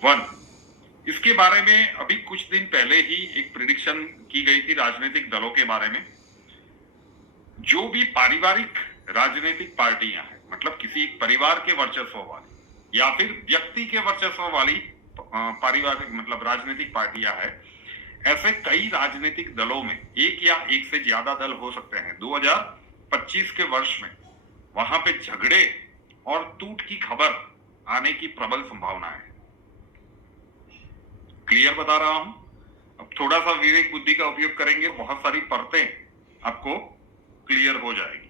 One. इसके बारे में अभी कुछ दिन पहले ही एक प्रिडिक्शन की गई थी राजनीतिक दलों के बारे में। जो भी पारिवारिक राजनीतिक पार्टियां हैं, मतलब किसी एक परिवार के वर्चस्व वाली या फिर व्यक्ति के वर्चस्व वाली पारिवारिक मतलब राजनीतिक पार्टियां हैं, ऐसे कई राजनीतिक दलों में एक या एक से ज्यादा दल हो सकते हैं। 2025 के वर्ष में वहां पे झगड़े और टूट की खबर आने की प्रबल संभावना है। क्लियर बता रहा हूं। अब थोड़ा सा विवेक बुद्धि का उपयोग करेंगे, बहुत सारी परतें आपको क्लियर हो जाएगी।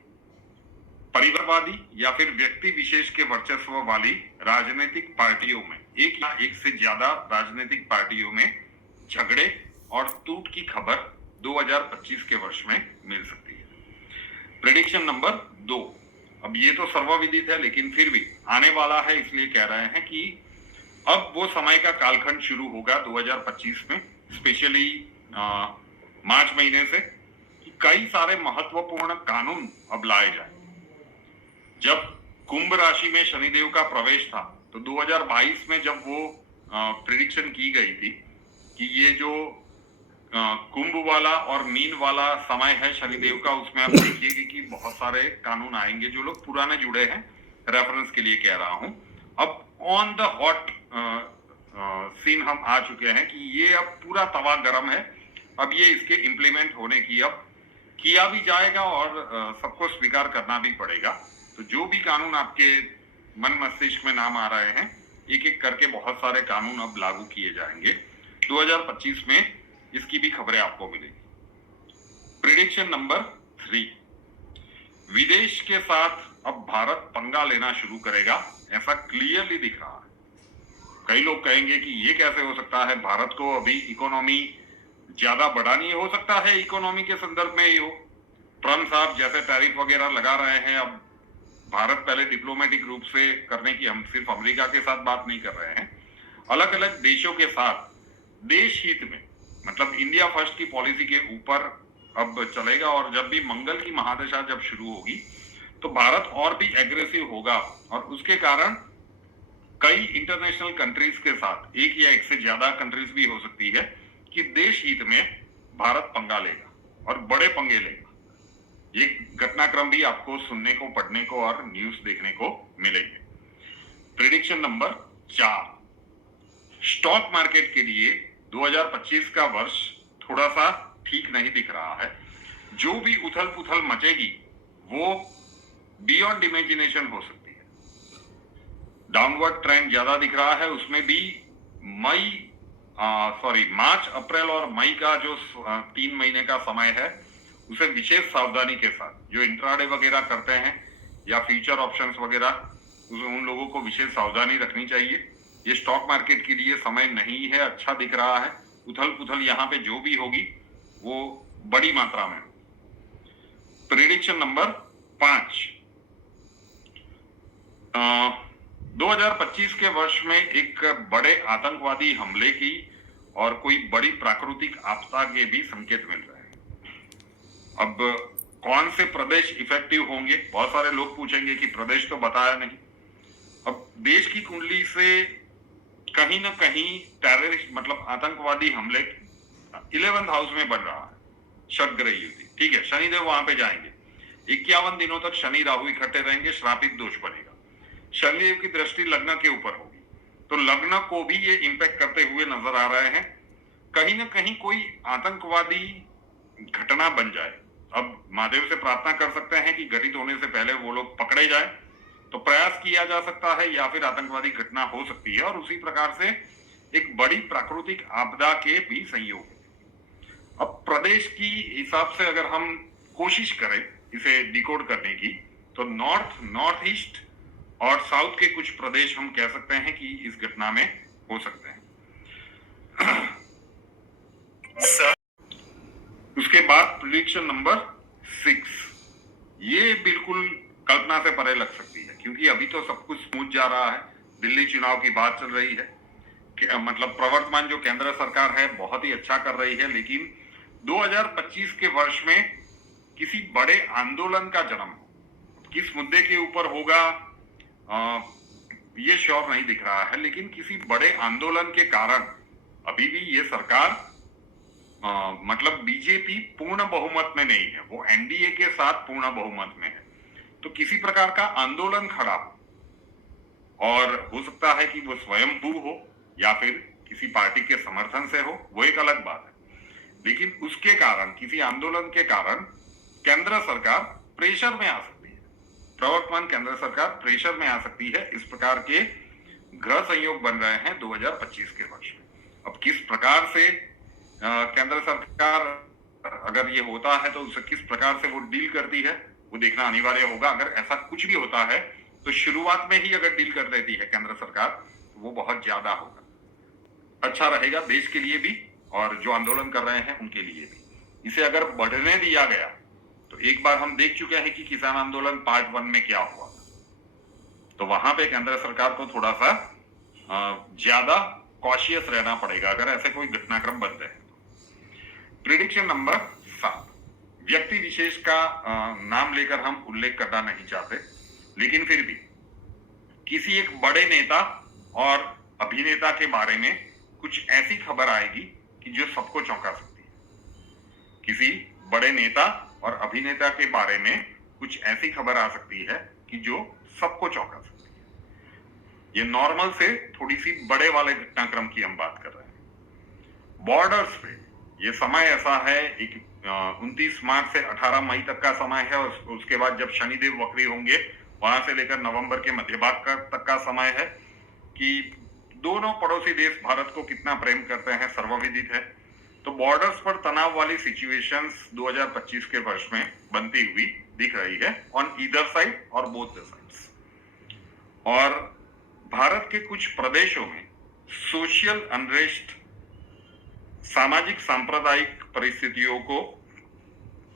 परिवारवादी या फिर व्यक्ति विशेष के वर्चस्व वाली राजनीतिक पार्टियों में एक या एक से ज्यादा राजनीतिक पार्टियों में झगड़े और टूट की खबर 2025 के वर्ष में मिल सकती है। Prediction number 2। अब ये तो सर्वविदित है, लेकिन फिर भी आने वाला है, इसलिए कह रहे हैं कि अब वो समय का कालखंड शुरू होगा 2025 में, स्पेशली मार्च महीने से, कि कई सारे महत्वपूर्ण कानून अब लाए जाए। जब कुंभ राशि में शनिदेव का प्रवेश था तो 2022 में जब वो प्रिडिक्शन की गई थी कि ये जो कुंभ वाला और मीन वाला समय है शनिदेव का, उसमें आप देखिएगा कि बहुत सारे कानून आएंगे। जो लोग पुराने जुड़े हैं, रेफरेंस के लिए कह रहा हूं, अब ऑन द हॉट सीन हम आ चुके हैं कि ये अब पूरा तवा गरम है। अब ये इसके इम्प्लीमेंट होने की अब किया भी जाएगा और सबको स्वीकार करना भी पड़ेगा। तो जो भी कानून आपके मन मस्तिष्क में नाम आ रहे हैं, एक एक करके बहुत सारे कानून अब लागू किए जाएंगे। 2025 में इसकी भी खबरें आपको मिलेगी। Prediction number 3। विदेश के साथ अब भारत पंगा लेना शुरू करेगा, ऐसा क्लियरली दिख रहा है। कई लोग कहेंगे कि ये कैसे हो सकता है, भारत को अभी इकोनॉमी ज्यादा बढ़ानी है। हो सकता है इकोनॉमी के संदर्भ में ही हो। ट्रम्प साहब जैसे टैरिफ वगैरह लगा रहे हैं, अब भारत पहले डिप्लोमेटिक रूप से करने की, हम सिर्फ अमेरिका के साथ बात नहीं कर रहे हैं, अलग अलग देशों के साथ देश हित में, मतलब इंडिया फर्स्ट की पॉलिसी के ऊपर अब चलेगा। और जब भी मंगल की महादशा जब शुरू होगी तो भारत और भी एग्रेसिव होगा और उसके कारण कई इंटरनेशनल कंट्रीज के साथ, एक या एक से ज्यादा कंट्रीज भी हो सकती है, कि देश हित में भारत पंगा लेगा और बड़े पंगे लेगा। ये घटनाक्रम भी आपको सुनने को, पढ़ने को और न्यूज देखने को मिलेंगे। Prediction number 4। स्टॉक मार्केट के लिए 2025 का वर्ष थोड़ा सा ठीक नहीं दिख रहा है। जो भी उथल पुथल मचेगी वो बियॉन्ड इमेजिनेशन हो सकती है। डाउनवर्ड ट्रेंड ज्यादा दिख रहा है। उसमें भी मार्च, अप्रैल और मई का जो 3 महीने का समय है, उसे विशेष सावधानी के साथ, जो इंट्राडे वगैरह करते हैं या फ्यूचर ऑप्शंस वगैरह, उन लोगों को विशेष सावधानी रखनी चाहिए। ये स्टॉक मार्केट के लिए समय नहीं है, अच्छा दिख रहा है। उथल पुथल यहाँ पे जो भी होगी वो बड़ी मात्रा में। Prediction number 5। 2025 के वर्ष में एक बड़े आतंकवादी हमले की और कोई बड़ी प्राकृतिक आपदा के भी संकेत मिल रहे हैं। अब कौन से प्रदेश इफेक्टिव होंगे, बहुत सारे लोग पूछेंगे कि प्रदेश तो बताया नहीं। अब देश की कुंडली से कहीं ना कहीं टेररिस्ट मतलब आतंकवादी हमले 11th हाउस में बन रहा है, शतग्रह युति, ठीक है। शनिदेव वहां पे जाएंगे, 51 दिनों तक शनि राहु इकट्ठे रहेंगे, श्रापित दोष बनेगा। शनिदेव की दृष्टि लग्न के ऊपर होगी, तो लग्न को भी ये इंपैक्ट करते हुए नजर आ रहे हैं। कहीं ना कहीं कोई आतंकवादी घटना बन जाए। अब महादेव से प्रार्थना कर सकते हैं कि घटित होने से पहले वो लोग पकड़े जाए, तो प्रयास किया जा सकता है, या फिर आतंकवादी घटना हो सकती है और उसी प्रकार से एक बड़ी प्राकृतिक आपदा के भी संयोग है। अब प्रदेश की हिसाब से अगर हम कोशिश करें इसे डिकोड करने की, तो नॉर्थ, नॉर्थ ईस्ट और साउथ के कुछ प्रदेश हम कह सकते हैं कि इस घटना में हो सकते हैं। उसके बाद प्रेडिक्शन नंबर 6। ये बिल्कुल कल्पना से परे लग सकती है, क्योंकि अभी तो सब कुछ स्मूथ जा रहा है। दिल्ली चुनाव की बात चल रही है कि मतलब प्रवर्तमान जो केंद्र सरकार है बहुत ही अच्छा कर रही है, लेकिन 2025 के वर्ष में किसी बड़े आंदोलन का जन्म हो, किस मुद्दे के ऊपर होगा ये श्योर नहीं दिख रहा है, लेकिन किसी बड़े आंदोलन के कारण अभी भी ये सरकार मतलब बीजेपी पूर्ण बहुमत में नहीं है, वो एनडीए के साथ पूर्ण बहुमत में है। तो किसी प्रकार का आंदोलन खड़ा हो, और हो सकता है कि वो स्वयंभू हो या फिर किसी पार्टी के समर्थन से हो, वो एक अलग बात है। लेकिन उसके कारण, किसी आंदोलन के कारण केंद्र सरकार प्रेशर में आ सकती है, प्रवर्तमान केंद्र सरकार प्रेशर में आ सकती है। इस प्रकार के ग्रह संयोग बन रहे हैं 2025 के वर्ष में। अब किस प्रकार से केंद्र सरकार, अगर ये होता है तो उसे किस प्रकार से वो डील करती है, वो देखना अनिवार्य होगा। अगर ऐसा कुछ भी होता है तो शुरुआत में ही अगर डील कर देती है केंद्र सरकार, तो वो बहुत ज्यादा होगा, अच्छा रहेगा देश के लिए भी और जो आंदोलन कर रहे हैं उनके लिए भी। इसे अगर बढ़ने दिया गया तो एक बार हम देख चुके हैं कि किसान आंदोलन पार्ट 1 में क्या हुआ था, तो वहां पे केंद्र सरकार को थोड़ा सा ज्यादा कॉशियस रहना पड़ेगा अगर ऐसे कोई घटनाक्रम बनते हैं। प्रिडिक्शन नंबर 7, व्यक्ति विशेष का नाम लेकर हम उल्लेख करना नहीं चाहते, लेकिन फिर भी किसी एक बड़े नेता और अभिनेता के बारे में कुछ ऐसी खबर आएगी कि जो सबको चौंका सकती है। किसी बड़े नेता और अभिनेता के बारे में कुछ ऐसी खबर आ सकती है कि जो सबको चौंका सकती है। ये नॉर्मल से थोड़ी सी बड़े वाले घटनाक्रम की हम बात कर रहे हैं। बॉर्डर्स पे ये समय ऐसा है, 29 मार्च से 18 मई तक का समय है, और उसके बाद जब शनिदेव वक्री होंगे वहां से लेकर नवंबर के मध्य भाग तक का समय है कि दोनों पड़ोसी देश भारत को कितना प्रेम करते हैं सर्वविदित है। तो बॉर्डर्स पर तनाव वाली सिचुएशंस 2025 के वर्ष में बनती हुई दिख रही है ऑन ईदर साइड और बोथ द साइड्स। और भारत के कुछ प्रदेशों में सोशल अनरेस्ट, सामाजिक सांप्रदायिक परिस्थितियों को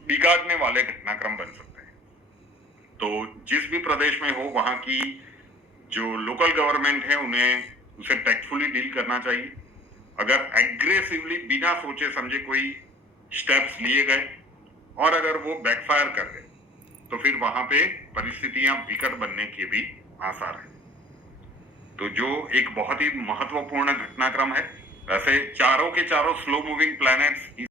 बिगाड़ने वाले घटनाक्रम बन सकते हैं। तो जिस भी प्रदेश में हो वहां की जो लोकल गवर्नमेंट है उन्हें उसे टैक्टफुली डील करना चाहिए। अगर एग्रेसिवली बिना सोचे समझे कोई स्टेप्स लिए गए और अगर वो बैकफायर कर गए तो फिर वहां पे परिस्थितियां विकट बनने के भी आसार है। तो जो एक बहुत ही महत्वपूर्ण घटनाक्रम है, वैसे चारों के चारों स्लो मूविंग प्लैनेट्स